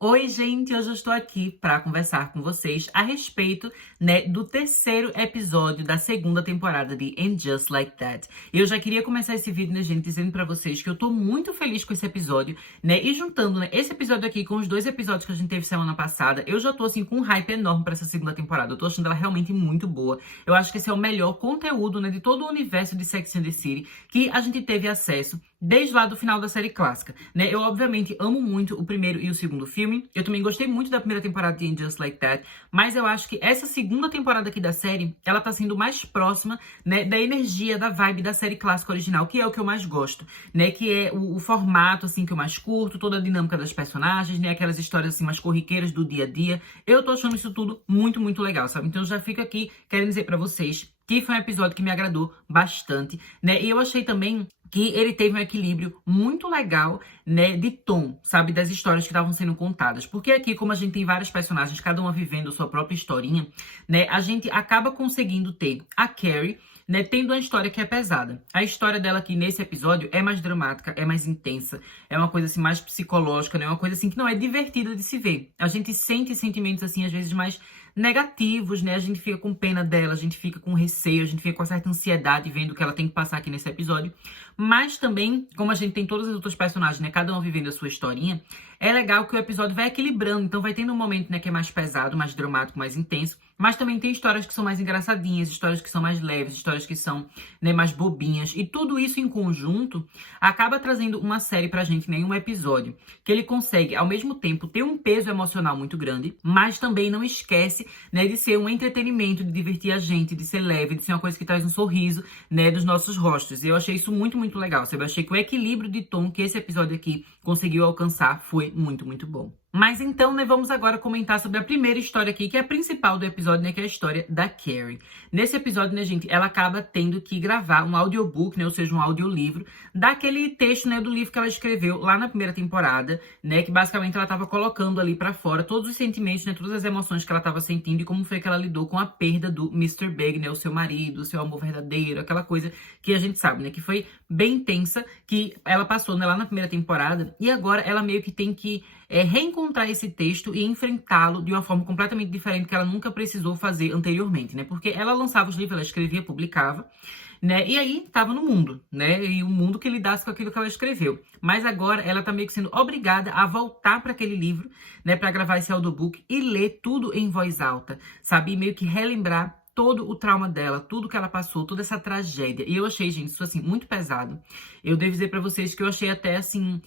Oi, gente, hoje eu estou aqui para conversar com vocês a respeito, né, do terceiro episódio da segunda temporada de And Just Like That. Eu já queria começar esse vídeo, né, gente, dizendo para vocês que eu tô muito feliz com esse episódio, né, e juntando, né, esse episódio aqui com os dois episódios que a gente teve semana passada, eu já tô, assim, com um hype enorme para essa segunda temporada. Eu tô achando ela realmente muito boa. Eu acho que esse é o melhor conteúdo, né, de todo o universo de Sex and the City que a gente teve acesso desde lá do final da série clássica, né? Eu, obviamente, amo muito o primeiro e o segundo filme. Eu também gostei muito da primeira temporada de And Just Like That. Mas eu acho que essa segunda temporada aqui da série, ela tá sendo mais próxima, né, da energia, da vibe da série clássica original, que é o que eu mais gosto, né? Que é o formato, assim, que eu mais curto, toda a dinâmica das personagens, né? Aquelas histórias, assim, mais corriqueiras do dia a dia. Eu tô achando isso tudo muito, muito legal, sabe? Então eu já fico aqui querendo dizer pra vocês que foi um episódio que me agradou bastante, né? E eu achei também que ele teve um equilíbrio muito legal, né, de tom, sabe, das histórias que estavam sendo contadas. Porque aqui, como a gente tem vários personagens, cada uma vivendo a sua própria historinha, né, a gente acaba conseguindo ter a Carrie, né, tendo uma história que é pesada. A história dela aqui nesse episódio é mais dramática, é mais intensa, é uma coisa assim mais psicológica, né, uma coisa assim que não é divertida de se ver. A gente sente sentimentos assim, às vezes mais negativos, né? A gente fica com pena dela, a gente fica com receio, a gente fica com certa ansiedade vendo o que ela tem que passar aqui nesse episódio. Mas também, como a gente tem todas as outras personagens, né? Cada uma vivendo a sua historinha, é legal que o episódio vai equilibrando. Então vai tendo um momento, né, que é mais pesado, mais dramático, mais intenso. Mas também tem histórias que são mais engraçadinhas, histórias que são mais leves, histórias que são, né, mais bobinhas. E tudo isso em conjunto acaba trazendo uma série pra gente, né, em um episódio, que ele consegue, ao mesmo tempo, ter um peso emocional muito grande, mas também não esquece, né, de ser um entretenimento, de divertir a gente, de ser leve, de ser uma coisa que traz um sorriso, né, dos nossos rostos. E eu achei isso muito, muito legal, sabe? Eu achei que o equilíbrio de tom que esse episódio aqui conseguiu alcançar foi muito, muito bom. Mas então, né, vamos agora comentar sobre a primeira história aqui, que é a principal do episódio, né, que é a história da Carrie. Nesse episódio, né, gente, ela acaba tendo que gravar um audiobook, né, ou seja, um audiolivro, daquele texto, né, do livro que ela escreveu lá na primeira temporada, né, que basicamente ela estava colocando ali pra fora todos os sentimentos, né, todas as emoções que ela estava sentindo e como foi que ela lidou com a perda do Mr. Big, né, o seu marido, o seu amor verdadeiro, aquela coisa que a gente sabe, né, que foi bem intensa, que ela passou, né, lá na primeira temporada, e agora ela meio que tem que reencontrar esse texto e enfrentá-lo de uma forma completamente diferente que ela nunca precisou fazer anteriormente, né? Porque ela lançava os livros, ela escrevia, publicava, né? E aí estava no mundo, né? E o mundo que lidasse com aquilo que ela escreveu. Mas agora ela tá meio que sendo obrigada a voltar para aquele livro, né? Para gravar esse audiobook e ler tudo em voz alta, sabe? E meio que relembrar todo o trauma dela, tudo que ela passou, toda essa tragédia. E eu achei, gente, isso assim, muito pesado. Eu devo dizer pra vocês que eu achei até assim,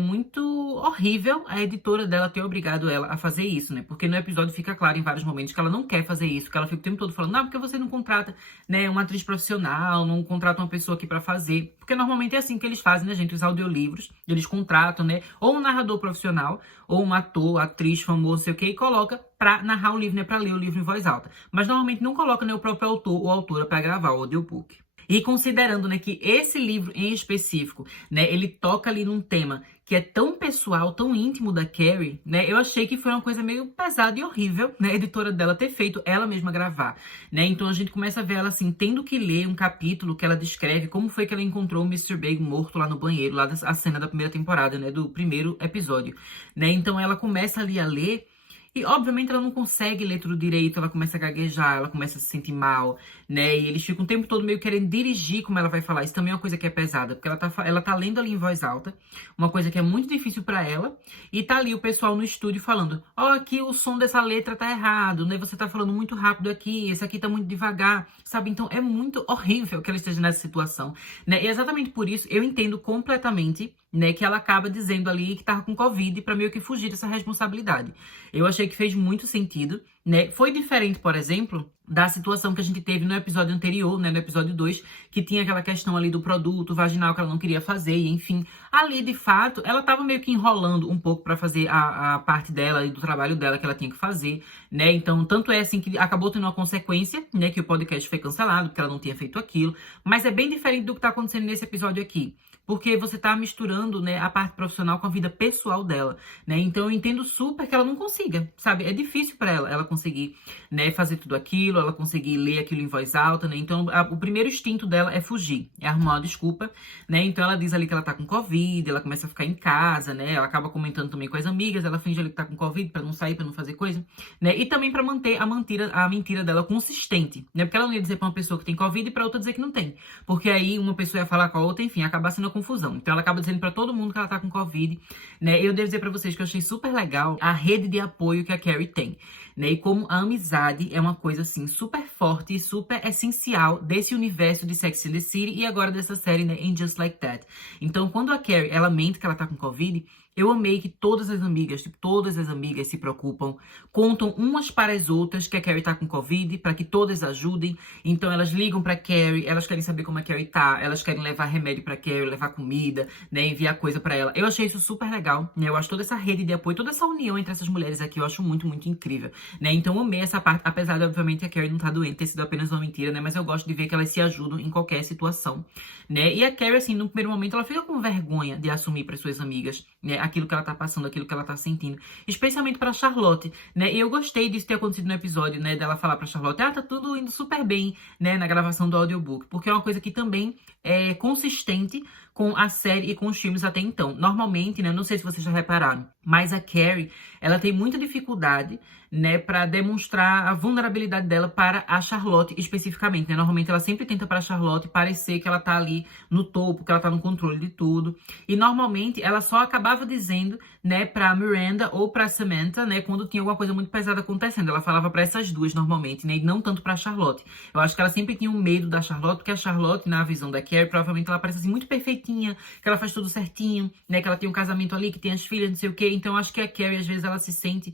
muito horrível a editora dela ter obrigado ela a fazer isso, né? Porque no episódio fica claro em vários momentos que ela não quer fazer isso, que ela fica o tempo todo falando, não, porque você não contrata, né, uma atriz profissional, não contrata uma pessoa aqui pra fazer. Porque normalmente é assim que eles fazem, né, gente? Os audiolivros, eles contratam, né, ou um narrador profissional, ou um ator, atriz famoso, sei o quê, e coloca pra narrar o livro, né, pra ler o livro em voz alta. Mas normalmente não coloca, né, o próprio autor ou autora pra gravar o audiobook. E considerando, né, que esse livro em específico, né, ele toca ali num tema que é tão pessoal, tão íntimo da Carrie, né, eu achei que foi uma coisa meio pesada e horrível, né, a editora dela ter feito ela mesma gravar, né, então a gente começa a ver ela, assim, tendo que ler um capítulo que ela descreve como foi que ela encontrou o Mr. Big morto lá no banheiro, lá a cena da primeira temporada, né, do primeiro episódio, né, então ela começa ali a ler. E, obviamente, ela não consegue ler tudo direito, ela começa a gaguejar, ela começa a se sentir mal, né? E eles ficam o tempo todo meio querendo dirigir como ela vai falar. Isso também é uma coisa que é pesada, porque ela tá lendo ali em voz alta, uma coisa que é muito difícil pra ela, e tá ali o pessoal no estúdio falando, ó, aqui o som dessa letra tá errado, né? Você tá falando muito rápido aqui, esse aqui tá muito devagar, sabe? Então, é muito horrível que ela esteja nessa situação, né? E exatamente por isso, eu entendo completamente, né, que ela acaba dizendo ali que tava com Covid pra meio que fugir dessa responsabilidade. Eu achei que fez muito sentido, né? Foi diferente, por exemplo, da situação que a gente teve no episódio anterior, né, no episódio 2, que tinha aquela questão ali do produto vaginal que ela não queria fazer, e enfim. Ali, de fato, ela tava meio que enrolando um pouco pra fazer a parte dela e do trabalho dela que ela tinha que fazer, né? Então, tanto é assim que acabou tendo uma consequência, né, que o podcast foi cancelado, porque ela não tinha feito aquilo. Mas é bem diferente do que tá acontecendo nesse episódio aqui. porque você tá misturando, né, a parte profissional com a vida pessoal dela, né? Então eu entendo super que ela não consiga, sabe? É difícil pra ela conseguir, né, fazer tudo aquilo, ela conseguir ler aquilo em voz alta, né? Então o primeiro instinto dela é fugir, é arrumar uma desculpa, né? Então ela diz ali que ela tá com Covid, ela começa a ficar em casa, né? Ela acaba comentando também com as amigas, ela finge ali que tá com Covid pra não sair, pra não fazer coisa, né? E também pra manter a mentira dela consistente, né? Porque ela não ia dizer pra uma pessoa que tem Covid e pra outra dizer que não tem. Porque aí uma pessoa ia falar com a outra, enfim, acaba sendo uma confusão. Então ela acaba dizendo pra todo mundo que ela tá com Covid, né? Eu devo dizer pra vocês que eu achei super legal a rede de apoio que a Carrie tem, né? E como a amizade é uma coisa, assim, super forte e super essencial desse universo de Sex and the City e agora dessa série, né, In Just Like That. Então, quando a Carrie, ela mente que ela tá com Covid, eu amei que todas as amigas, tipo, todas as amigas se preocupam, contam umas para as outras que a Carrie tá com Covid, para que todas ajudem. Então, elas ligam pra Carrie, elas querem saber como a Carrie tá, elas querem levar remédio pra Carrie, levar comida, né, enviar coisa pra ela. Eu achei isso super legal, né? Eu acho toda essa rede de apoio, toda essa união entre essas mulheres aqui, eu acho muito, muito incrível, né? Então, eu amei essa parte, apesar de, obviamente, a Carrie não tá doente, ter sido apenas uma mentira, né? Mas eu gosto de ver que elas se ajudam em qualquer situação, né? E a Carrie, assim, no primeiro momento, ela fica com vergonha de assumir para suas amigas, né, aquilo que ela tá passando, aquilo que ela tá sentindo, especialmente pra Charlotte, né? E eu gostei disso ter acontecido no episódio, né, dela falar pra Charlotte, tá tudo indo super bem, né, na gravação do audiobook, porque é uma coisa que também é consistente com a série e com os filmes até então. Normalmente, né, não sei se vocês já repararam, mas a Carrie, ela tem muita dificuldade, né, pra demonstrar a vulnerabilidade dela para a Charlotte especificamente, né? Normalmente ela sempre tenta para a Charlotte parecer que ela tá ali no topo, que ela tá no controle de tudo. E normalmente ela só acabava dizendo, né, pra Miranda ou pra Samantha, né, quando tinha alguma coisa muito pesada acontecendo. Ela falava pra essas duas normalmente, né, e não tanto pra Charlotte. Eu acho que ela sempre tinha um medo da Charlotte, porque a Charlotte, na visão da Carrie, provavelmente ela parece assim muito perfeitinha, que ela faz tudo certinho, né, que ela tem um casamento ali, que tem as filhas, não sei o quê. Então eu acho que a Carrie, às vezes, ela se sente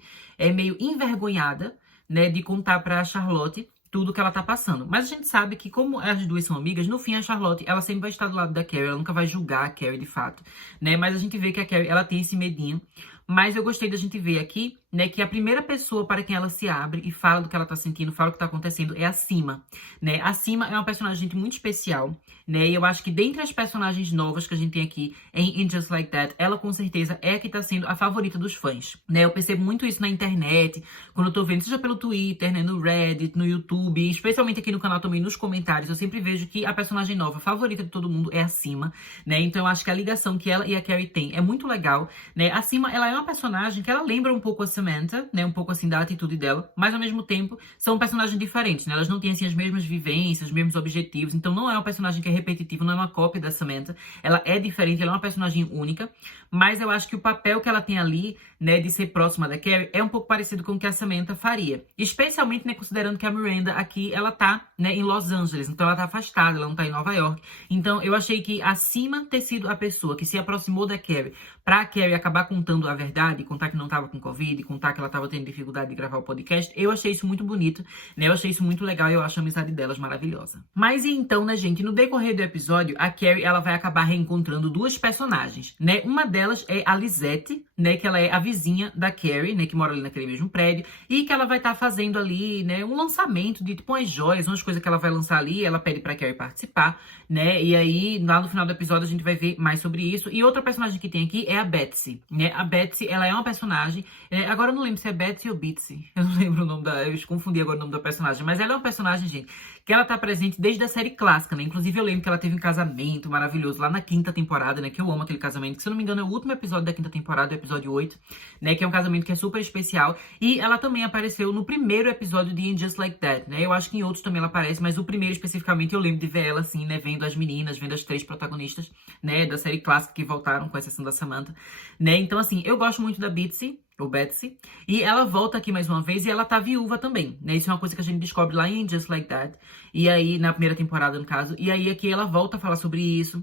meio envergonhada, né, de contar pra Charlotte tudo que ela tá passando. Mas a gente sabe que, como as duas são amigas, no fim a Charlotte, ela sempre vai estar do lado da Carrie, ela nunca vai julgar a Carrie de fato, né? Mas a gente vê que a Carrie, ela tem esse medinho. Mas eu gostei da gente ver aqui, né, que a primeira pessoa para quem ela se abre e fala do que ela tá sentindo, fala o que tá acontecendo, é a Sima, né? A Sima é uma personagem, gente, muito especial, né? E eu acho que dentre as personagens novas que a gente tem aqui em In Just Like That, ela com certeza é a que tá sendo a favorita dos fãs, né? Eu percebo muito isso na internet, quando eu tô vendo, seja pelo Twitter, né, no Reddit, no YouTube, especialmente aqui no canal também, nos comentários, eu sempre vejo que a personagem nova favorita de todo mundo é a Sima, né? Então eu acho que a ligação que ela e a Carrie têm é muito legal, né? A Sima, ela é uma personagem que ela lembra um pouco a Samantha, né? Um pouco assim da atitude dela, mas ao mesmo tempo são personagens diferentes, né? Elas não têm assim as mesmas vivências, os mesmos objetivos, então não é uma personagem que é repetitiva, não é uma cópia da Samantha. Ela é diferente, ela é uma personagem única, mas eu acho que o papel que ela tem ali, né, de ser próxima da Carrie, é um pouco parecido com o que a Samantha faria. Especialmente, né, considerando que a Miranda aqui, ela tá, né, em Los Angeles, então ela tá afastada, ela não tá em Nova York. Então eu achei que acima ter sido a pessoa que se aproximou da Carrie, pra Carrie acabar contando a verdade, contar que não tava com Covid, contar que ela tava tendo dificuldade de gravar o podcast, eu achei isso muito bonito, né, eu achei isso muito legal e eu acho a amizade delas maravilhosa. Mas e então, né, gente, no decorrer do episódio, a Carrie, ela vai acabar reencontrando duas personagens, né, uma delas é a Lisette, né, que ela é a vizinha da Carrie, né, que mora ali naquele mesmo prédio, e que ela vai estar fazendo ali, né, um lançamento de, tipo, umas joias, umas coisas que ela vai lançar ali, ela pede pra Carrie participar, né, e aí, lá no final do episódio, a gente vai ver mais sobre isso. E outra personagem que tem aqui é a Betsy, né, a Betsy, ela é uma personagem, agora eu não lembro se é Betsy ou Bitsy, eu não lembro o nome da, eu confundi agora o nome da personagem, mas ela é uma personagem, gente, que ela tá presente desde a série clássica, né, inclusive eu lembro que ela teve um casamento maravilhoso lá na quinta temporada, né, que eu amo aquele casamento, que se eu não me engano é o último episódio da quinta temporada, o episódio 8, né, que é um casamento que é super especial, e ela também apareceu no primeiro episódio de In Just Like That, né, eu acho que em outros também ela aparece, mas o primeiro especificamente eu lembro de ver ela, assim, né, vendo as meninas, vendo as três protagonistas, né, da série clássica que voltaram, com exceção da Samantha, né, então assim, eu gosto muito da Bitsy, ou Betsy, e ela volta aqui mais uma vez e ela tá viúva também, né? Isso é uma coisa que a gente descobre lá em Just Like That, e aí, na primeira temporada, no caso, e aí aqui ela volta a falar sobre isso.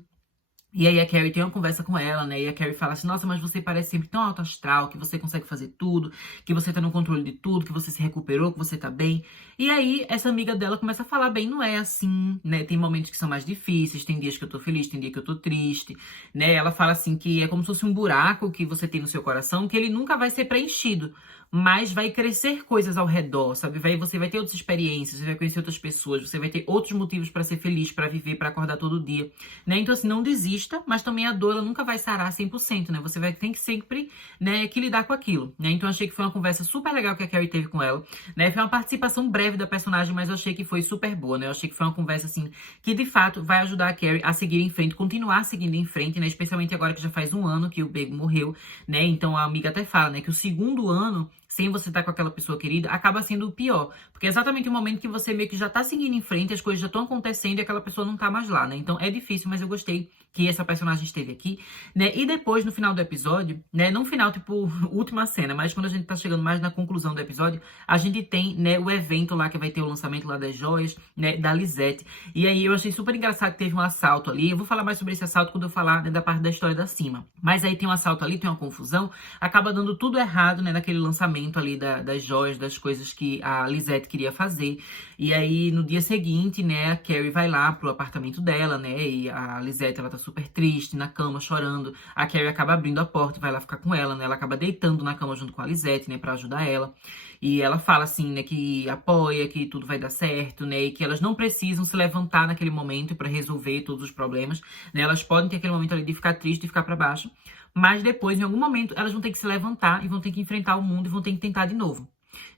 E aí a Carrie tem uma conversa com ela, né? E a Carrie fala assim, nossa, mas você parece sempre tão alto astral, que você consegue fazer tudo, que você tá no controle de tudo, que você se recuperou, que você tá bem. E aí essa amiga dela começa a falar, bem, não é assim, né? Tem momentos que são mais difíceis, tem dias que eu tô feliz, tem dia que eu tô triste, né? Ela fala assim que é como se fosse um buraco que você tem no seu coração, que ele nunca vai ser preenchido. mas vai crescer coisas ao redor, sabe? Você vai ter outras experiências, você vai conhecer outras pessoas, você vai ter outros motivos pra ser feliz, pra viver, pra acordar todo dia, né? Então, assim, não desista, mas também a dor, ela nunca vai sarar 100%, né? Você vai ter que sempre, né, que lidar com aquilo, né? Então, achei que foi uma conversa super legal que a Carrie teve com ela, né? Foi uma participação breve da personagem, mas eu achei que foi super boa, né? Eu achei que foi uma conversa, assim, que de fato vai ajudar a Carrie a seguir em frente, continuar seguindo em frente, né? Especialmente agora que já faz um ano que o Bego morreu, né? Então, a amiga até fala, né, que o segundo ano sem você estar com aquela pessoa querida, acaba sendo o pior. Porque é exatamente o momento que você meio que já tá seguindo em frente, as coisas já estão acontecendo e aquela pessoa não tá mais lá, né? Então é difícil, mas eu gostei que essa personagem esteve aqui, né? E depois, no final do episódio, né? Não final, tipo, última cena, mas quando a gente tá chegando mais na conclusão do episódio, a gente tem, né, o evento lá que vai ter o lançamento lá das joias, né, da Lisette. E aí eu achei super engraçado que teve um assalto ali. Eu vou falar mais sobre esse assalto quando eu falar, né, da parte da história da cima. Mas aí tem um assalto ali, tem uma confusão, acaba dando tudo errado, né, naquele lançamento ali das joias, das coisas que a Lisette queria fazer. E aí, no dia seguinte, né, a Carrie vai lá pro apartamento dela, né, e a Lisette, ela tá super triste, na cama, chorando. A Carrie acaba abrindo a porta e vai lá ficar com ela, né, ela acaba deitando na cama junto com a Lisette, né, pra ajudar ela. E ela fala, assim, né, que apoia, que tudo vai dar certo, né, e que elas não precisam se levantar naquele momento pra resolver todos os problemas, né, elas podem ter aquele momento ali de ficar triste, de ficar pra baixo, mas depois, em algum momento, elas vão ter que se levantar e vão ter que enfrentar o mundo e vão ter que tentar de novo,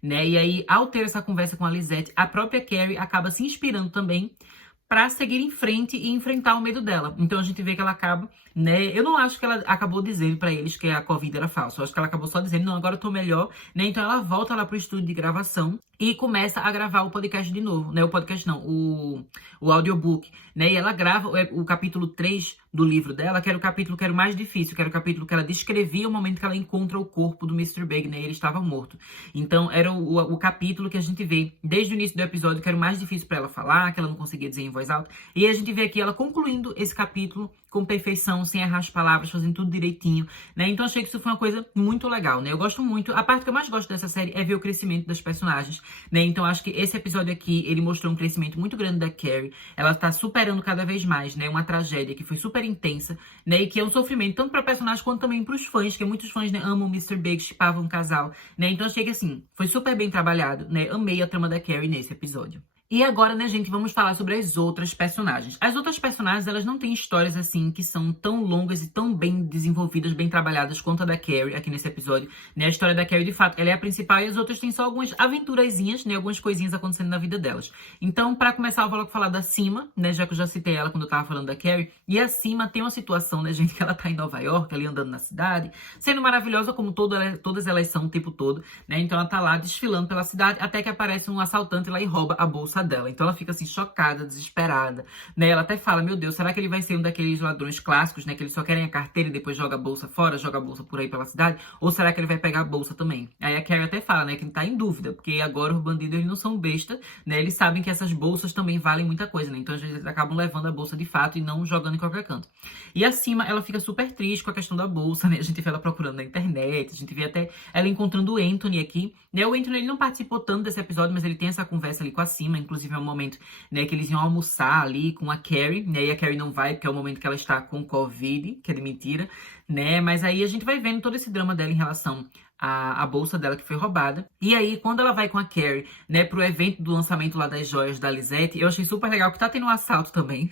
né? E aí, ao ter essa conversa com a Lisette, a própria Carrie acaba se inspirando também pra seguir em frente e enfrentar o medo dela. Então a gente vê que ela acaba, né? Eu não acho que ela acabou dizendo pra eles que a Covid era falsa. Eu acho que ela acabou só dizendo, não, agora eu tô melhor, né? Então ela volta lá pro estúdio de gravação e começa a gravar o podcast de novo, né? O podcast não, o audiobook, né? E ela grava o capítulo 3 do livro dela, que era o capítulo que era o mais difícil, que era o capítulo que ela descrevia o momento que ela encontra o corpo do Mr. Big, né? Ele estava morto. Então era o capítulo que a gente vê desde o início do episódio, que era o mais difícil pra ela falar, que ela não conseguia dizer em voz alta. E a gente vê aqui ela concluindo esse capítulo com perfeição, sem errar as palavras, fazendo tudo direitinho, né? Então achei que isso foi uma coisa muito legal, né? Eu gosto muito, a parte que eu mais gosto dessa série é ver o crescimento das personagens, né? Então acho que esse episódio aqui, ele mostrou um crescimento muito grande da Carrie. Ela tá superando cada vez mais, né? Uma tragédia que foi super intensa, né? E que é um sofrimento tanto pra personagem quanto também pros fãs, que muitos fãs, né, amam o Mr. Big, shippavam um casal, né? Então achei que, assim, foi super bem trabalhado, né? Amei a trama da Carrie nesse episódio. E agora, né, gente, vamos falar sobre as outras personagens. As outras personagens, elas não têm histórias, assim, que são tão longas e tão bem desenvolvidas, bem trabalhadas quanto a da Carrie aqui nesse episódio, né? A história da Carrie, de fato, ela é a principal e as outras têm só algumas aventurazinhas, né? Algumas coisinhas acontecendo na vida delas. Então, pra começar, eu vou logo falar da Cima, né? Já que eu já citei ela quando eu tava falando da Carrie. E a Cima tem uma situação, né, gente, que ela tá em Nova York, ali andando na cidade, sendo maravilhosa como todas elas são o tempo todo, né? Então ela tá lá desfilando pela cidade, até que aparece um assaltante lá e rouba a bolsa dela. Então ela fica assim, chocada, desesperada, né? Ela até fala, meu Deus, será que ele vai ser um daqueles ladrões clássicos, né? Que eles só querem a carteira e depois joga a bolsa fora, joga a bolsa por aí pela cidade? Ou será que ele vai pegar a bolsa também? Aí a Carrie até fala, né, que ele tá em dúvida, porque agora os bandidos, eles não são besta, né? Eles sabem que essas bolsas também valem muita coisa, né? Então às vezes eles acabam levando a bolsa de fato e não jogando em qualquer canto. E acima, ela fica super triste com a questão da bolsa, né? A gente vê ela procurando na internet, a gente vê até ela encontrando o Anthony aqui, né? O Anthony, ele não participou tanto desse episódio, mas ele tem essa conversa ali com a Cima, inclusive é um momento, né, que eles iam almoçar ali com a Carrie, né, e a Carrie não vai, porque é o momento que ela está com Covid, que é de mentira, né, mas aí a gente vai vendo todo esse drama dela em relação a bolsa dela que foi roubada. E aí, quando ela vai com a Carrie, né, pro evento do lançamento lá das joias da Lisette, eu achei super legal que tá tendo um assalto também,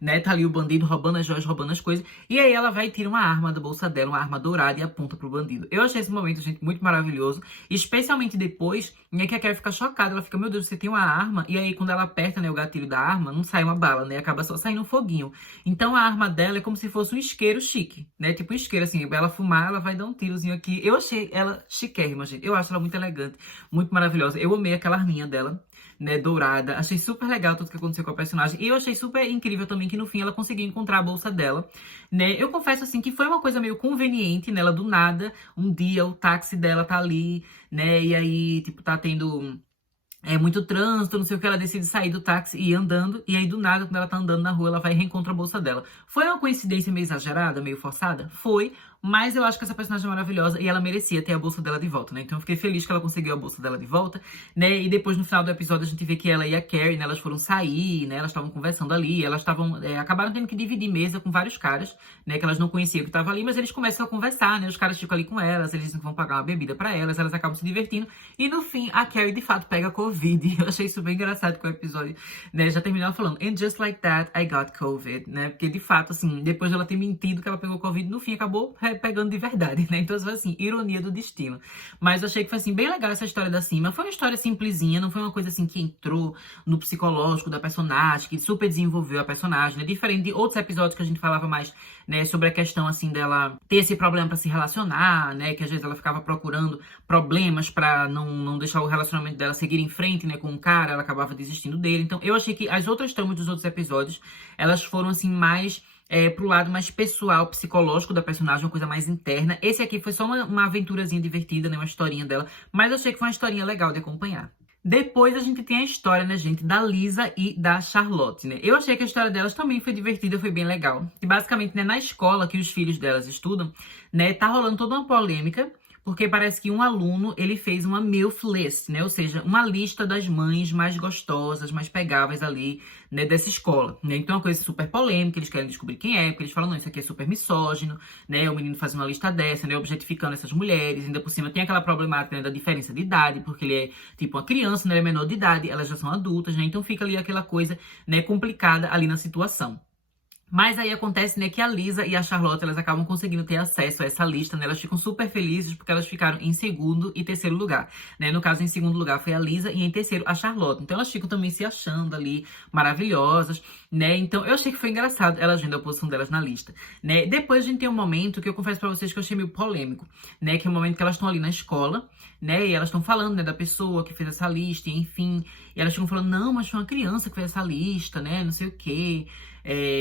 né, tá ali o bandido roubando as joias, roubando as coisas, e aí ela vai e tira uma arma da bolsa dela, uma arma dourada, e aponta pro bandido. Eu achei esse momento, gente, muito maravilhoso, especialmente depois, né, que a Carrie fica chocada, ela fica, meu Deus, você tem uma arma, e aí quando ela aperta, né, o gatilho da arma, não sai uma bala, né, acaba só saindo um foguinho. Então a arma dela é como se fosse um isqueiro chique, né, tipo um isqueiro, assim, ela fumar, ela vai dar um tirozinho aqui. Eu achei ela chiquérrima, gente. Eu acho ela muito elegante, muito maravilhosa. Eu amei aquela arminha dela, né, dourada. Achei super legal tudo que aconteceu com a personagem. E eu achei super incrível também que no fim ela conseguiu encontrar a bolsa dela, né. Eu confesso, assim, que foi uma coisa meio conveniente, né, ela do nada, um dia o táxi dela tá ali, né, e aí, tipo, tá tendo muito trânsito, não sei o que, ela decide sair do táxi e ir andando, e aí do nada, quando ela tá andando na rua, ela vai e reencontra a bolsa dela. Foi uma coincidência meio exagerada, meio forçada? Foi, Mas eu acho que essa personagem é maravilhosa e ela merecia ter a bolsa dela de volta, né? Então eu fiquei feliz que ela conseguiu a bolsa dela de volta, né? E depois, no final do episódio, a gente vê que ela e a Carrie, né? Elas foram sair, né? Elas estavam conversando ali, elas estavam... acabaram tendo que dividir mesa com vários caras, né? Que elas não conheciam que estavam ali, mas eles começam a conversar, né? Os caras ficam ali com elas, eles dizem que vão pagar uma bebida pra elas, elas acabam se divertindo. E no fim, a Carrie, de fato, pega Covid. Eu achei isso bem engraçado com o episódio, né? Já terminava falando, and just like that, I got Covid, né? Porque, de fato, assim, depois de ela ter mentido que ela pegou Covid, no fim, acabou pegando de verdade, né? Então, assim, ironia do destino. Mas eu achei que foi, assim, bem legal essa história da Cima. Foi uma história simplesinha, não foi uma coisa, assim, que entrou no psicológico da personagem, que super desenvolveu a personagem, né? Diferente de outros episódios que a gente falava mais, né? Sobre a questão, assim, dela ter esse problema pra se relacionar, né? Que às vezes ela ficava procurando problemas pra não deixar o relacionamento dela seguir em frente, né? Com o cara, ela acabava desistindo dele. Então, eu achei que as outras tramas dos outros episódios, elas foram, assim, mais... pro lado mais pessoal, psicológico da personagem, uma coisa mais interna. Esse aqui foi só uma aventurazinha divertida, né? Uma historinha dela. Mas eu achei que foi uma historinha legal de acompanhar. Depois a gente tem a história, né, gente, da Lisa e da Charlotte, né? Eu achei que a história delas também foi divertida, foi bem legal. E basicamente, né, na escola que os filhos delas estudam, né, tá rolando toda uma polêmica, porque parece que um aluno, ele fez uma MILF list, né? Ou seja, uma lista das mães mais gostosas, mais pegáveis ali, né, dessa escola, né? Então é uma coisa super polêmica, eles querem descobrir quem é, porque eles falam, não, isso aqui é super misógino, né? O menino faz uma lista dessa, né, objetificando essas mulheres, ainda por cima tem aquela problemática, né, da diferença de idade, porque ele é tipo uma criança, né, ele é menor de idade, elas já são adultas, né? Então fica ali aquela coisa, né, complicada ali na situação. Mas aí acontece, né, que a Lisa e a Charlotte, elas acabam conseguindo ter acesso a essa lista, né? Elas ficam super felizes porque elas ficaram em segundo e terceiro lugar, né? No caso, em segundo lugar foi a Lisa e em terceiro a Charlotte. Então elas ficam também se achando ali maravilhosas, né? Então eu achei que foi engraçado elas vendo a posição delas na lista, né? Depois a gente tem um momento que eu confesso pra vocês que eu achei meio polêmico, né? Que é o momento que elas estão ali na escola, né? E elas estão falando, né, da pessoa que fez essa lista, e, enfim. E elas ficam falando, não, mas foi uma criança que fez essa lista, né? Não sei o quê.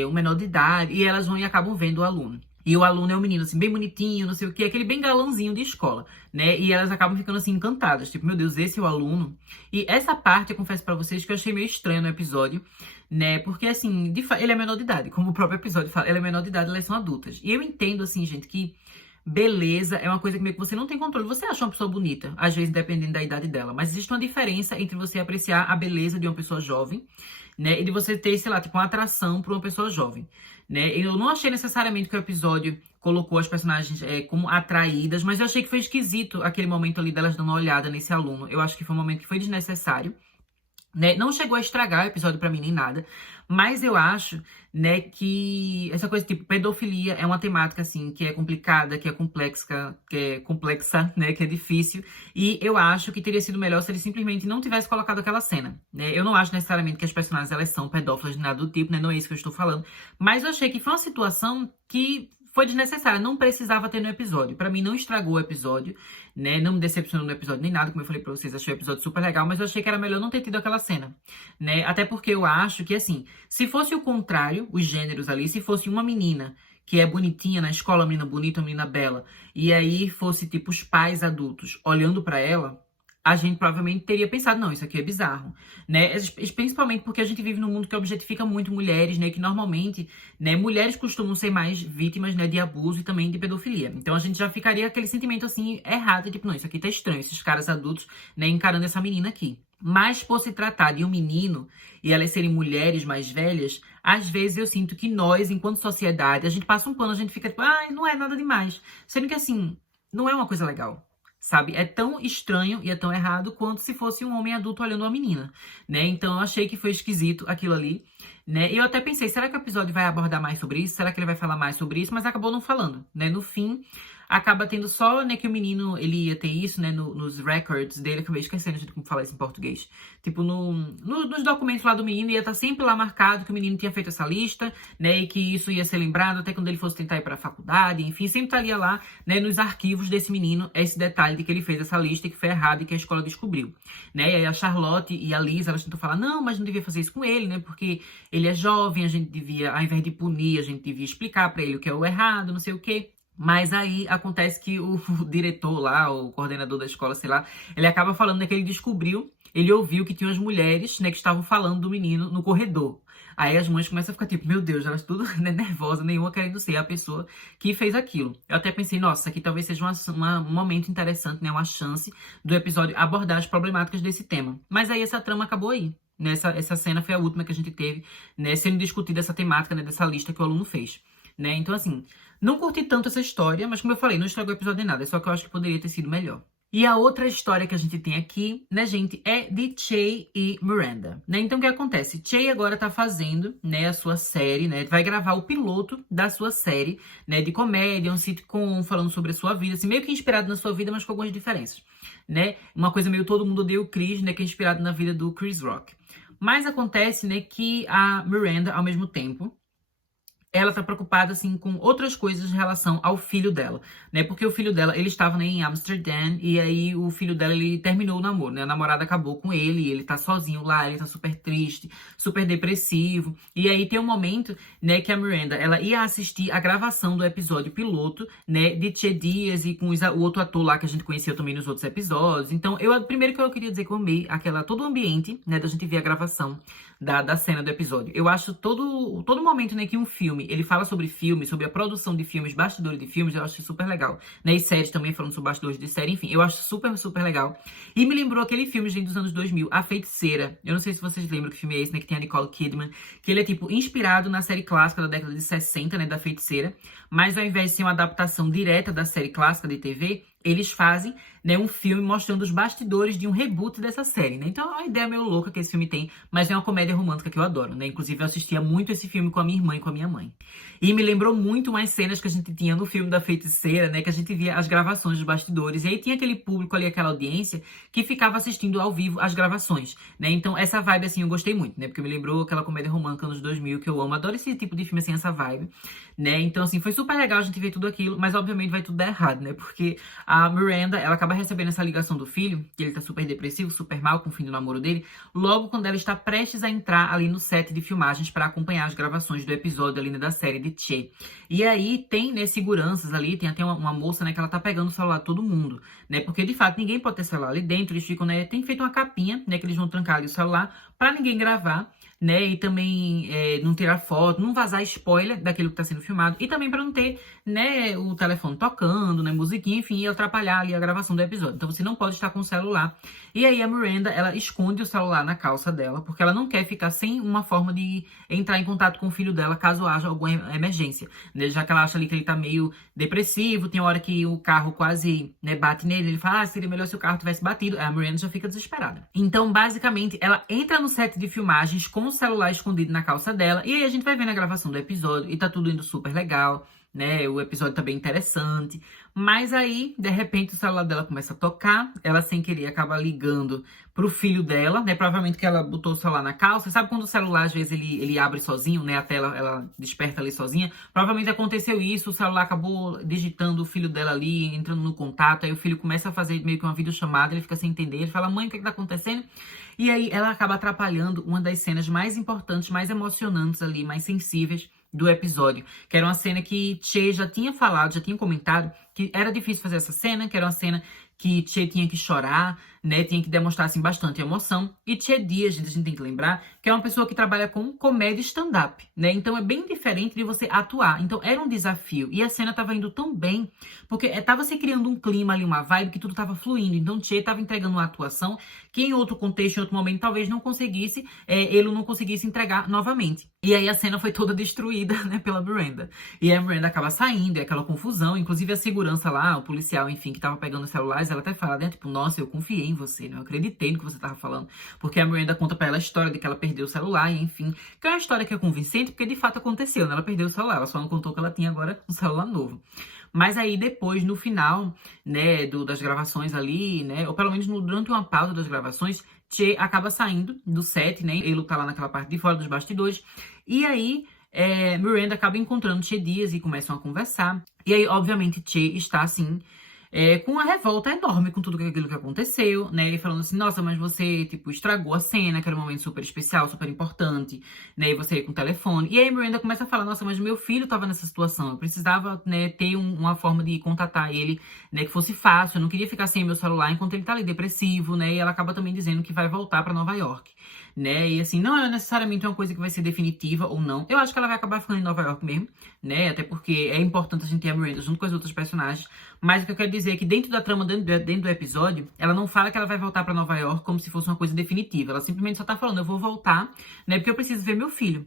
Um menor de idade, e elas vão e acabam vendo o aluno. E o aluno é um menino, assim, bem bonitinho, não sei o que, aquele bem galãzinho de escola, né? E elas acabam ficando, assim, encantadas. Tipo, meu Deus, esse é o aluno. E essa parte, eu confesso pra vocês, que eu achei meio estranho no episódio, né? Porque, assim, ele é menor de idade. Como o próprio episódio fala, ele é menor de idade, elas são adultas. E eu entendo, assim, gente, que beleza é uma coisa que meio que você não tem controle. Você acha uma pessoa bonita, às vezes, dependendo da idade dela. Mas existe uma diferença entre você apreciar a beleza de uma pessoa jovem, né? E de você ter, sei lá, tipo, uma atração por uma pessoa jovem, né? Eu não achei necessariamente que o episódio colocou as personagens como atraídas, mas eu achei que foi esquisito aquele momento ali delas dando uma olhada nesse aluno. Eu acho que foi um momento que foi desnecessário, né? Não chegou a estragar o episódio pra mim nem nada, mas eu acho, né, que essa coisa tipo pedofilia é uma temática assim que é complicada, que é complexa, né, que é difícil, e eu acho que teria sido melhor se ele simplesmente não tivesse colocado aquela cena, né? Eu não acho necessariamente que as personagens elas são pedófilas, nada do tipo, né? Não é isso que eu estou falando, mas eu achei que foi uma situação que foi desnecessária, não precisava ter no episódio. Pra mim, não estragou o episódio, né? Não me decepcionou no episódio nem nada, como eu falei pra vocês, achei o episódio super legal, mas eu achei que era melhor não ter tido aquela cena, né? Até porque eu acho que, assim, se fosse o contrário, os gêneros ali, se fosse uma menina que é bonitinha na escola, uma menina bonita, uma menina bela, e aí fosse, tipo, os pais adultos olhando pra ela, a gente provavelmente teria pensado, não, isso aqui é bizarro, né? Principalmente porque a gente vive num mundo que objetifica muito mulheres, né? Que normalmente, né, mulheres costumam ser mais vítimas, né, de abuso e também de pedofilia. Então a gente já ficaria aquele sentimento assim errado, tipo, não, isso aqui tá estranho, esses caras adultos, né, encarando essa menina aqui. Mas por se tratar de um menino e elas serem mulheres mais velhas, às vezes eu sinto que nós, enquanto sociedade, a gente passa um pano, a gente fica tipo, ai, não é nada demais. Sendo que assim, não é uma coisa legal. Sabe? É tão estranho e é tão errado quanto se fosse um homem adulto olhando uma menina, né? Então eu achei que foi esquisito aquilo ali, né? E eu até pensei, será que o episódio vai abordar mais sobre isso? Será que ele vai falar mais sobre isso? Mas acabou não falando, né? No fim, acaba tendo só, né, que o menino, ele ia ter isso, né, nos records dele, acabei esquecendo de como falar isso em português. Tipo, nos documentos lá do menino, ia estar sempre lá marcado que o menino tinha feito essa lista, né, e que isso ia ser lembrado até quando ele fosse tentar ir pra faculdade, enfim, sempre estaria lá, né, nos arquivos desse menino, esse detalhe de que ele fez essa lista e que foi errado e que a escola descobriu, né, e aí a Charlotte e a Lisa, elas tentam falar, não, mas não devia fazer isso com ele, né, porque ele é jovem, a gente devia, ao invés de punir, a gente devia explicar pra ele o que é o errado, não sei o quê. Mas aí acontece que o diretor lá, o coordenador da escola, sei lá, ele acaba falando, né, que ele ouviu que tinha as mulheres, né, que estavam falando do menino no corredor. Aí as mães começam a ficar tipo, meu Deus, elas tudo né, nervosa, nenhuma querendo ser a pessoa que fez aquilo. Eu até pensei, nossa, isso aqui talvez seja um momento interessante, né? Uma chance do episódio abordar as problemáticas desse tema. Mas aí essa trama acabou aí. Essa cena foi a última que a gente teve, né, sendo discutida essa temática, né, dessa lista que o aluno fez, né? Então, assim, não curti tanto essa história, mas como eu falei, não estragou o episódio nem nada, só que eu acho que poderia ter sido melhor. E a outra história que a gente tem aqui, né, gente, é de Che e Miranda, né? Então, o que acontece? Che agora tá fazendo, né, a sua série, né? Vai gravar o piloto da sua série, né, de comédia, um sitcom, falando sobre a sua vida, assim, meio que inspirado na sua vida, mas com algumas diferenças, né? Uma coisa meio Todo Mundo Odeia o Chris, né, que é inspirado na vida do Chris Rock. Mas acontece, né, que a Miranda, ao mesmo tempo, ela tá preocupada, assim, com outras coisas em relação ao filho dela, né? Porque o filho dela, ele estava, né, em Amsterdã, e aí o filho dela, ele terminou o namoro, né? A namorada acabou com ele, ele tá sozinho lá, ele tá super triste, super depressivo. E aí tem um momento, né, que a Miranda, ela ia assistir a gravação do episódio piloto, né, de Che Dias e com o outro ator lá que a gente conheceu também nos outros episódios. Então, primeiro que eu queria dizer que eu amei todo o ambiente, né, da gente ver a gravação da cena do episódio. Eu acho todo momento, né, que um filme, ele fala sobre filme, sobre a produção de filmes, bastidores de filmes, eu acho super legal. Né, e séries também, falando sobre bastidores de série, enfim, eu acho super, super legal. E me lembrou aquele filme, gente, dos anos 2000, A Feiticeira. Eu não sei se vocês lembram que filme é esse, né, que tem a Nicole Kidman, que ele é, tipo, inspirado na série clássica da década de 60, né, da Feiticeira, mas ao invés de ser uma adaptação direta da série clássica de TV, eles fazem, né, um filme mostrando os bastidores de um reboot dessa série, né? Então é uma ideia meio louca que esse filme tem, mas é uma comédia romântica que eu adoro, né? Inclusive eu assistia muito esse filme com a minha irmã e com a minha mãe. E me lembrou muito mais cenas que a gente tinha no filme da Feiticeira, né? Que a gente via as gravações dos bastidores. E aí tinha aquele público ali, aquela audiência, que ficava assistindo ao vivo as gravações, né? Então essa vibe, assim, eu gostei muito, né? Porque me lembrou aquela comédia romântica nos 2000 que eu amo. Adoro esse tipo de filme, assim, essa vibe, né? Então, assim, foi super legal a gente ver tudo aquilo, mas obviamente vai tudo dar errado, né? Porque a Miranda, ela acaba recebendo essa ligação do filho, que ele tá super depressivo, super mal com o fim do namoro dele, logo quando ela está prestes a entrar ali no set de filmagens para acompanhar as gravações do episódio ali, né, da série de Che. E aí tem, né, seguranças ali, tem até uma moça, né, que ela tá pegando o celular de todo mundo, né? Porque de fato ninguém pode ter celular ali dentro, eles ficam, né, tem feito uma capinha, né, que eles vão trancar ali o celular para ninguém gravar, né, e também não tirar foto, não vazar spoiler daquilo que está sendo filmado, e também para não ter, né, o telefone tocando, né, musiquinha, enfim, e atrapalhar ali a gravação do episódio. Então você não pode estar com o celular. E aí a Miranda, ela esconde o celular na calça dela, porque ela não quer ficar sem uma forma de entrar em contato com o filho dela caso haja alguma emergência, né, já que ela acha ali que ele tá meio depressivo, tem hora que o carro quase, né, bate nele, ele fala, seria melhor se o carro tivesse batido. Aí a Miranda já fica desesperada. Então, basicamente, ela entra no set de filmagens com o celular escondido na calça dela, e aí a gente vai vendo a gravação do episódio, e tá tudo indo super legal, né, o episódio tá bem interessante, mas aí, de repente, o celular dela começa a tocar, ela sem querer acaba ligando pro filho dela, né, provavelmente que ela botou o celular na calça, sabe quando o celular, às vezes, ele abre sozinho, né, a tela, ela desperta ali sozinha, provavelmente aconteceu isso, o celular acabou digitando o filho dela ali, entrando no contato, aí o filho começa a fazer meio que uma videochamada, ele fica sem entender, ele fala, mãe, o que tá acontecendo? E aí ela acaba atrapalhando uma das cenas mais importantes, mais emocionantes ali, mais sensíveis do episódio, que era uma cena que Che já tinha falado, já tinha comentado que era difícil fazer essa cena, que era uma cena que Che tinha que chorar, né, tinha que demonstrar, assim, bastante emoção. E Che Dias, a gente tem que lembrar, que é uma pessoa que trabalha com comédia stand-up, né, então é bem diferente de você atuar. Então era um desafio, e a cena tava indo tão bem, porque tava se criando um clima ali, uma vibe, que tudo tava fluindo. Então Che tava entregando uma atuação que em outro contexto, em outro momento, talvez não conseguisse, ele não conseguisse entregar novamente. E aí a cena foi toda destruída, né, pela Miranda. E a Miranda acaba saindo, é aquela confusão, inclusive a segurança lá, o policial, enfim, que tava pegando os celulares, ela até fala, né, tipo, nossa, eu confiei em você, né, eu acreditei no que você tava falando, porque a Miranda conta pra ela a história de que ela perdeu o celular, e enfim, que é uma história que é convincente, porque de fato aconteceu, né, ela perdeu o celular, ela só não contou que ela tinha agora um celular novo. Mas aí depois, no final, né, das gravações ali, né, ou pelo menos durante uma pausa das gravações, Che acaba saindo do set, né, ele tá lá naquela parte de fora dos bastidores, e aí Miranda acaba encontrando Che Dias e começam a conversar. E aí, obviamente, Che está, assim, com uma revolta enorme com tudo aquilo que aconteceu, né? Ele falando assim, nossa, mas você, tipo, estragou a cena, que era um momento super especial, super importante, né? E você ia com o telefone. E aí Miranda começa a falar, nossa, mas meu filho tava nessa situação, eu precisava, né, ter uma forma de contatar ele, né, que fosse fácil, eu não queria ficar sem meu celular enquanto ele tá ali depressivo, né? E ela acaba também dizendo que vai voltar pra Nova York, né? E assim, não é necessariamente uma coisa que vai ser definitiva ou não. Eu acho que ela vai acabar ficando em Nova York mesmo, né? Até porque é importante a gente ter a Miranda junto com as outras personagens. Mas o que eu quero dizer é que dentro da trama, dentro do episódio, ela não fala que ela vai voltar pra Nova York como se fosse uma coisa definitiva. Ela simplesmente só tá falando, eu vou voltar, né? Porque eu preciso ver meu filho.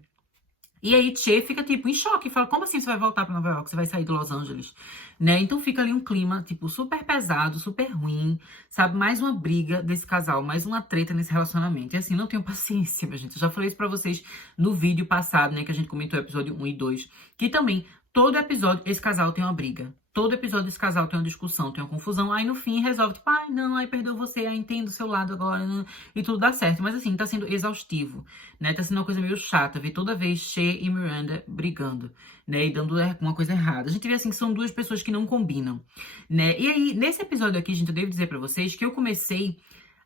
E aí Che fica, tipo, em choque. Fala, como assim você vai voltar pra Nova York? Você vai sair de Los Angeles? Né? Então fica ali um clima, tipo, super pesado, super ruim. Sabe? Mais uma briga desse casal. Mais uma treta nesse relacionamento. E assim, não tenho paciência, minha gente. Eu já falei isso pra vocês no vídeo passado, né? Que a gente comentou o episódio 1 e 2. Que também, todo episódio, esse casal tem uma briga. Todo episódio esse casal tem uma discussão, tem uma confusão. Aí no fim resolve, tipo, ai, não, aí perdeu você, aí entendo o seu lado agora, né? E tudo dá certo. Mas assim, tá sendo exaustivo, né? Tá sendo uma coisa meio chata ver toda vez Che e Miranda brigando, né? E dando uma coisa errada. A gente vê assim que são duas pessoas que não combinam, né? E aí, nesse episódio aqui, gente, eu devo dizer pra vocês que eu comecei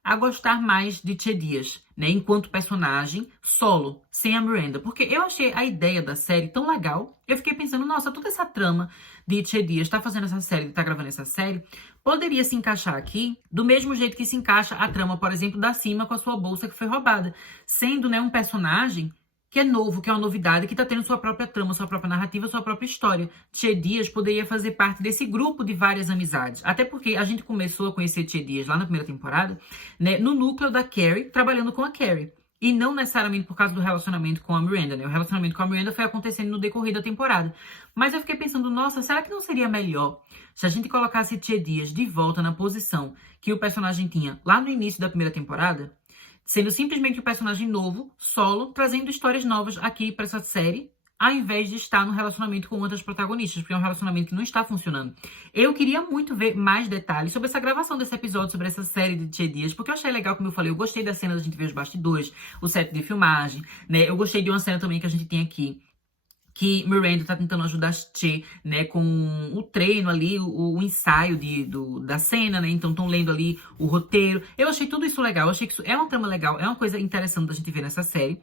a gostar mais de Che Dias, né, enquanto personagem solo, sem a Miranda, porque eu achei a ideia da série tão legal. Eu fiquei pensando, nossa, toda essa trama de Che Dias tá fazendo essa série, tá gravando essa série, poderia se encaixar aqui do mesmo jeito que se encaixa a trama, por exemplo, da Cima com a sua bolsa que foi roubada, sendo, né, um personagem que é novo, que é uma novidade, que tá tendo sua própria trama, sua própria narrativa, sua própria história. Che Dias poderia fazer parte desse grupo de várias amizades. Até porque a gente começou a conhecer Che Dias lá na primeira temporada, né, no núcleo da Carrie, trabalhando com a Carrie. E não necessariamente por causa do relacionamento com a Miranda, né? O relacionamento com a Miranda foi acontecendo no decorrer da temporada. Mas eu fiquei pensando, nossa, será que não seria melhor se a gente colocasse Che Dias de volta na posição que o personagem tinha lá no início da primeira temporada? Sendo simplesmente um personagem novo, solo, trazendo histórias novas aqui para essa série, ao invés de estar no relacionamento com outras protagonistas, porque é um relacionamento que não está funcionando. Eu queria muito ver mais detalhes sobre essa gravação desse episódio, sobre essa série de Che Dias, porque eu achei legal, como eu falei, eu gostei da cena da gente ver os bastidores, o set de filmagem, né? Eu gostei de uma cena também que a gente tem aqui, que Miranda tá tentando ajudar Che, né, com o treino ali, o ensaio da cena, né, então estão lendo ali o roteiro. Eu achei tudo isso legal, eu achei que isso é uma trama legal, é uma coisa interessante da gente ver nessa série.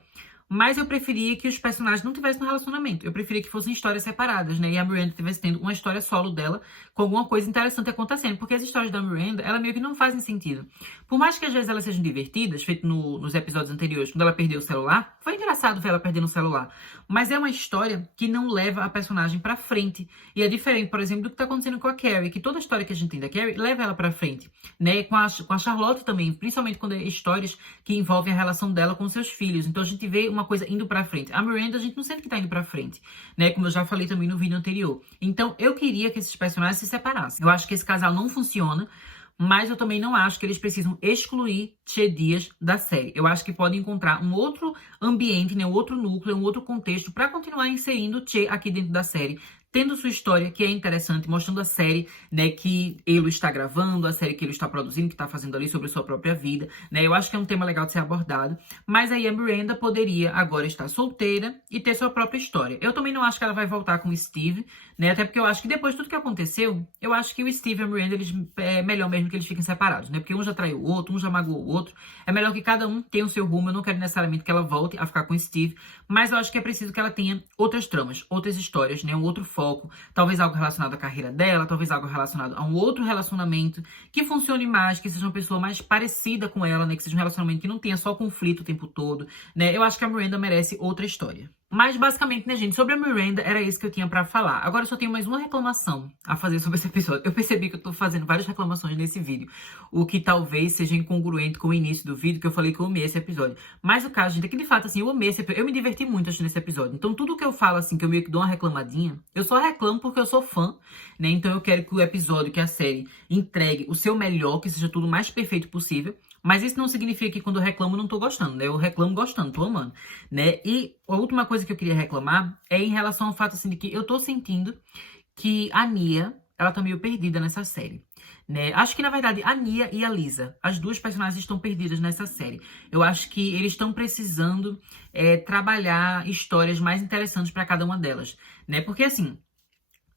Mas eu preferia que os personagens não tivessem um relacionamento. Eu preferia que fossem histórias separadas, né? E a Miranda tivesse tendo uma história solo dela com alguma coisa interessante acontecendo. Porque as histórias da Miranda, ela meio que não fazem sentido. Por mais que às vezes elas sejam divertidas, feito nos episódios anteriores, quando ela perdeu o celular, foi engraçado ver ela perdendo o celular. Mas é uma história que não leva a personagem pra frente. E é diferente, por exemplo, do que tá acontecendo com a Carrie, que toda a história que a gente tem da Carrie leva ela pra frente, né? Com a Charlotte também, principalmente quando é histórias que envolvem a relação dela com seus filhos. Então a gente vê uma coisa indo pra frente. A Miranda, a gente não sente que tá indo pra frente, né? Como eu já falei também no vídeo anterior. Então, eu queria que esses personagens se separassem. Eu acho que esse casal não funciona, mas eu também não acho que eles precisam excluir Che Dias da série. Eu acho que podem encontrar um outro ambiente, né? Um outro núcleo, um outro contexto pra continuar inserindo Che aqui dentro da série, tendo sua história, que é interessante, mostrando a série, né, que ele está gravando, a série que ele está produzindo, que está fazendo ali sobre sua própria vida, né? Eu acho que é um tema legal de ser abordado. Mas aí a Miranda poderia agora estar solteira e ter sua própria história. Eu também não acho que ela vai voltar com o Steve, né? Até porque eu acho que depois de tudo que aconteceu, eu acho que o Steve e a Miranda, eles, é melhor mesmo que eles fiquem separados, né? Porque um já traiu o outro, um já magoou o outro. É melhor que cada um tenha o seu rumo. Eu não quero necessariamente que ela volte a ficar com o Steve, mas eu acho que é preciso que ela tenha outras tramas, outras histórias, né? Um outro foco, talvez algo relacionado à carreira dela, talvez algo relacionado a um outro relacionamento que funcione mais, que seja uma pessoa mais parecida com ela, né? Que seja um relacionamento que não tenha só conflito o tempo todo, né? Eu acho que a Miranda merece outra história. Mas basicamente, né, gente, sobre a Miranda era isso que eu tinha pra falar. Agora eu só tenho mais uma reclamação a fazer sobre esse episódio. Eu percebi que eu tô fazendo várias reclamações nesse vídeo, o que talvez seja incongruente com o início do vídeo, que eu falei que eu amei esse episódio. Mas o caso, gente, é que de fato, assim, eu amei esse episódio. Eu me diverti muito assistindo esse episódio. Então tudo que eu falo, assim, que eu meio que dou uma reclamadinha, eu só reclamo porque eu sou fã, né? Então eu quero que o episódio, que a série entregue o seu melhor, que seja tudo o mais perfeito possível. Mas isso não significa que quando eu reclamo eu não tô gostando, né? Eu reclamo gostando, tô amando, né? E a última coisa que eu queria reclamar é em relação ao fato, assim, de que eu tô sentindo que a Nia, ela tá meio perdida nessa série, né? Acho que, na verdade, a Nia e a Lisa, as duas personagens estão perdidas nessa série. Eu acho que eles estão precisando trabalhar histórias mais interessantes pra cada uma delas, né? Porque, assim,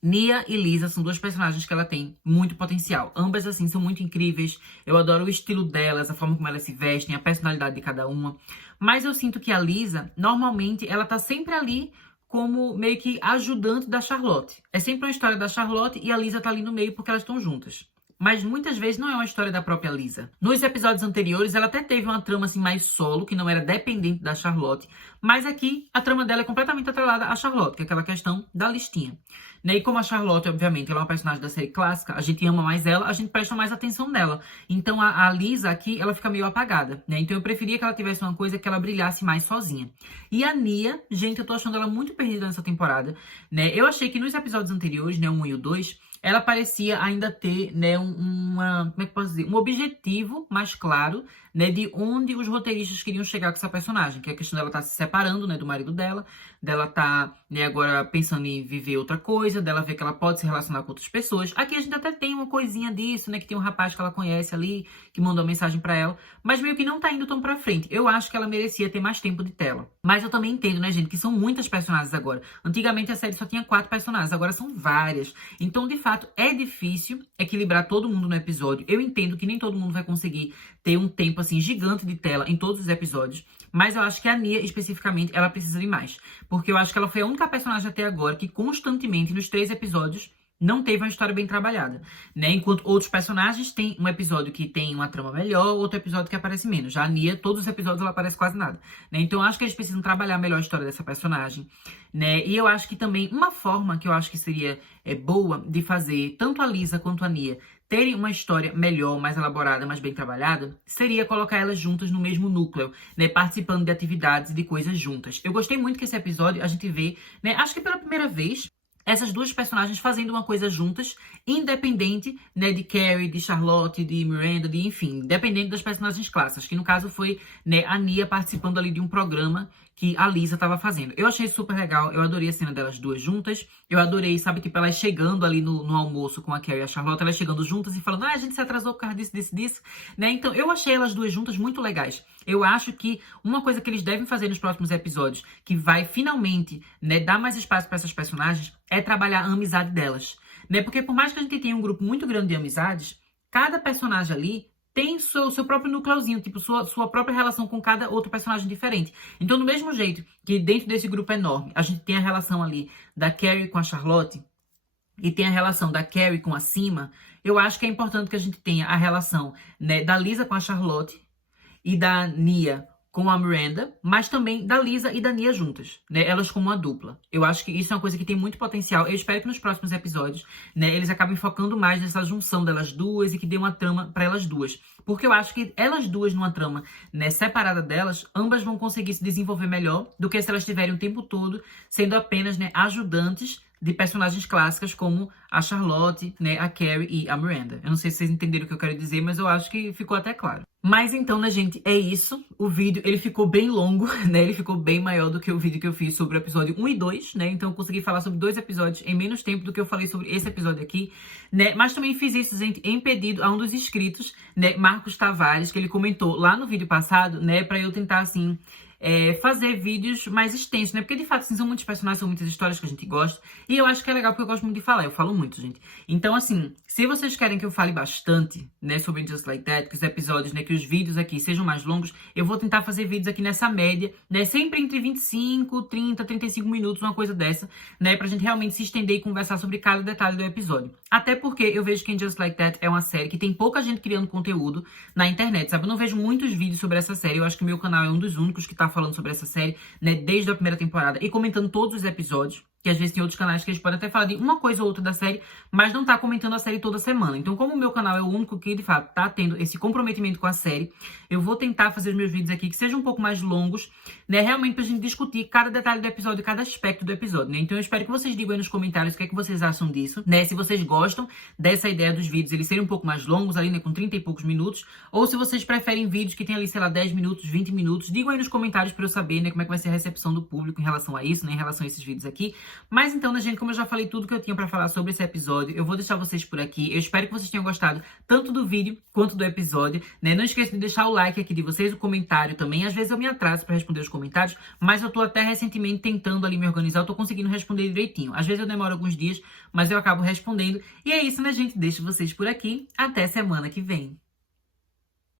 Nia e Lisa são duas personagens que ela tem muito potencial. Ambas, assim, são muito incríveis. Eu adoro o estilo delas, a forma como elas se vestem, a personalidade de cada uma. Mas eu sinto que a Lisa, normalmente, ela tá sempre ali como meio que ajudante da Charlotte. É sempre uma história da Charlotte e a Lisa tá ali no meio porque elas estão juntas. mas muitas vezes não é uma história da própria Lisa. Nos episódios anteriores, ela até teve uma trama assim mais solo, que não era dependente da Charlotte, mas aqui a trama dela é completamente atrelada à Charlotte, que é aquela questão da listinha. Né? E como a Charlotte, obviamente, ela é uma personagem da série clássica, a gente ama mais ela, a gente presta mais atenção nela. Então a Lisa aqui, ela fica meio apagada, né? Então eu preferia que ela tivesse uma coisa que ela brilhasse mais sozinha. E a Nia, gente, eu tô achando ela muito perdida nessa temporada, né? Eu achei que nos episódios anteriores, né, o 1 e o 2, ela parecia ainda ter, né, como é que posso dizer? Um objetivo mais claro, né, de onde os roteiristas queriam chegar com essa personagem, que é a questão dela estar se separando, né, do marido dela tá, né, agora pensando em viver outra coisa, dela ver que ela pode se relacionar com outras pessoas. Aqui a gente até tem uma coisinha disso, né, que tem um rapaz que ela conhece ali, que mandou uma mensagem pra ela, mas meio que não tá indo tão pra frente. Eu acho que ela merecia ter mais tempo de tela. Mas eu também entendo, né, gente, que são muitas personagens agora. Antigamente a série só tinha 4 personagens, agora são várias. Então, de fato, é difícil equilibrar todo mundo no episódio. Eu entendo que nem todo mundo vai conseguir ter um tempo, assim, gigante de tela em todos os episódios. Mas eu acho que a Nia, especificamente, ela precisa de mais. Porque eu acho que ela foi a única personagem até agora que constantemente, nos 3 episódios, não teve uma história bem trabalhada, né? Enquanto outros personagens têm um episódio que tem uma trama melhor, outro episódio que aparece menos. Já a Nia, todos os episódios ela aparece quase nada, né? Então eu acho que eles precisam trabalhar melhor a história dessa personagem, né? E eu acho que também uma forma que eu acho que seria boa de fazer tanto a Lisa quanto a Nia terem uma história melhor, mais elaborada, mais bem trabalhada, seria colocar elas juntas no mesmo núcleo, né? Participando de atividades e de coisas juntas. Eu gostei muito que esse episódio a gente vê, né? Acho que pela primeira vez, essas duas personagens fazendo uma coisa juntas, independente, né, de Carrie, de Charlotte, de Miranda, de enfim, independente das personagens clássicas, que no caso foi, né, a Nia participando ali de um programa que a Lisa estava fazendo. Eu achei super legal, eu adorei a cena delas duas juntas, eu adorei, sabe, tipo, elas chegando ali no almoço com a Carrie e a Charlotte, elas chegando juntas e falando, a gente se atrasou por causa disso, né, então eu achei elas duas juntas muito legais. Eu acho que uma coisa que eles devem fazer nos próximos episódios, que vai finalmente, né, dar mais espaço para essas personagens, é trabalhar a amizade delas, né, porque por mais que a gente tenha um grupo muito grande de amizades, cada personagem ali tem seu próprio núcleozinho, tipo, sua própria relação com cada outro personagem diferente. Então, do mesmo jeito que dentro desse grupo enorme, a gente tem a relação ali da Carrie com a Charlotte, e tem a relação da Carrie com a Sima, eu acho que é importante que a gente tenha a relação, né, da Lisa com a Charlotte e da Nia com a Miranda, mas também da Lisa e da Nia juntas, né? Elas como uma dupla. Eu acho que isso é uma coisa que tem muito potencial. Eu espero que nos próximos episódios, né, eles acabem focando mais nessa junção delas duas e que dê uma trama para elas duas. Porque eu acho que elas duas numa trama, né, separada delas, ambas vão conseguir se desenvolver melhor do que se elas estiverem o tempo todo sendo apenas, né, ajudantes de personagens clássicas como a Charlotte, né, a Carrie e a Miranda. Eu não sei se vocês entenderam o que eu quero dizer, mas eu acho que ficou até claro. Mas então, né, gente, é isso. O vídeo, ele ficou bem longo, né? Ele ficou bem maior do que o vídeo que eu fiz sobre o episódio 1 e 2, né? Então eu consegui falar sobre 2 episódios em menos tempo do que eu falei sobre esse episódio aqui, né? Mas também fiz isso, gente, em pedido a um dos inscritos, né, Marcos Tavares, que ele comentou lá no vídeo passado, né, pra eu tentar, assim, fazer vídeos mais extensos, né? Porque, de fato, assim, são muitos personagens, são muitas histórias que a gente gosta. E eu acho que é legal porque eu gosto muito de falar. Eu falo muito, gente. Então, assim, se vocês querem que eu fale bastante, né, sobre Just Like That, que os episódios, né, que os vídeos aqui sejam mais longos, eu vou tentar fazer vídeos aqui nessa média, né? Sempre entre 25, 30, 35 minutos, uma coisa dessa, né? Pra gente realmente se estender e conversar sobre cada detalhe do episódio. Até porque eu vejo que Just Like That é uma série que tem pouca gente criando conteúdo na internet, sabe? Eu não vejo muitos vídeos sobre essa série. Eu acho que o meu canal é um dos únicos que tá falando sobre essa série, né, desde a primeira temporada e comentando todos os episódios. Que às vezes tem outros canais que eles podem até falar de uma coisa ou outra da série, mas não tá comentando a série toda semana. Então, como o meu canal é o único que, de fato, tá tendo esse comprometimento com a série, eu vou tentar fazer os meus vídeos aqui que sejam um pouco mais longos, né? Realmente pra gente discutir cada detalhe do episódio, cada aspecto do episódio, né? Então, eu espero que vocês digam aí nos comentários o que é que vocês acham disso, né? Se vocês gostam dessa ideia dos vídeos, eles serem um pouco mais longos, ali, né? Com 30 e poucos minutos, ou se vocês preferem vídeos que tem ali, sei lá, 10 minutos, 20 minutos. Digam aí nos comentários pra eu saber, né? Como é que vai ser a recepção do público em relação a isso, né? Em relação a esses vídeos aqui. Mas então, né, gente, como eu já falei tudo que eu tinha pra falar sobre esse episódio, eu vou deixar vocês por aqui. Eu espero que vocês tenham gostado tanto do vídeo quanto do episódio, né? Não esqueça de deixar o like aqui de vocês, o comentário também. Às vezes eu me atraso pra responder os comentários, mas eu tô até recentemente tentando ali me organizar, eu tô conseguindo responder direitinho. Às vezes eu demoro alguns dias, mas eu acabo respondendo. E é isso, né, gente? Deixo vocês por aqui. Até semana que vem.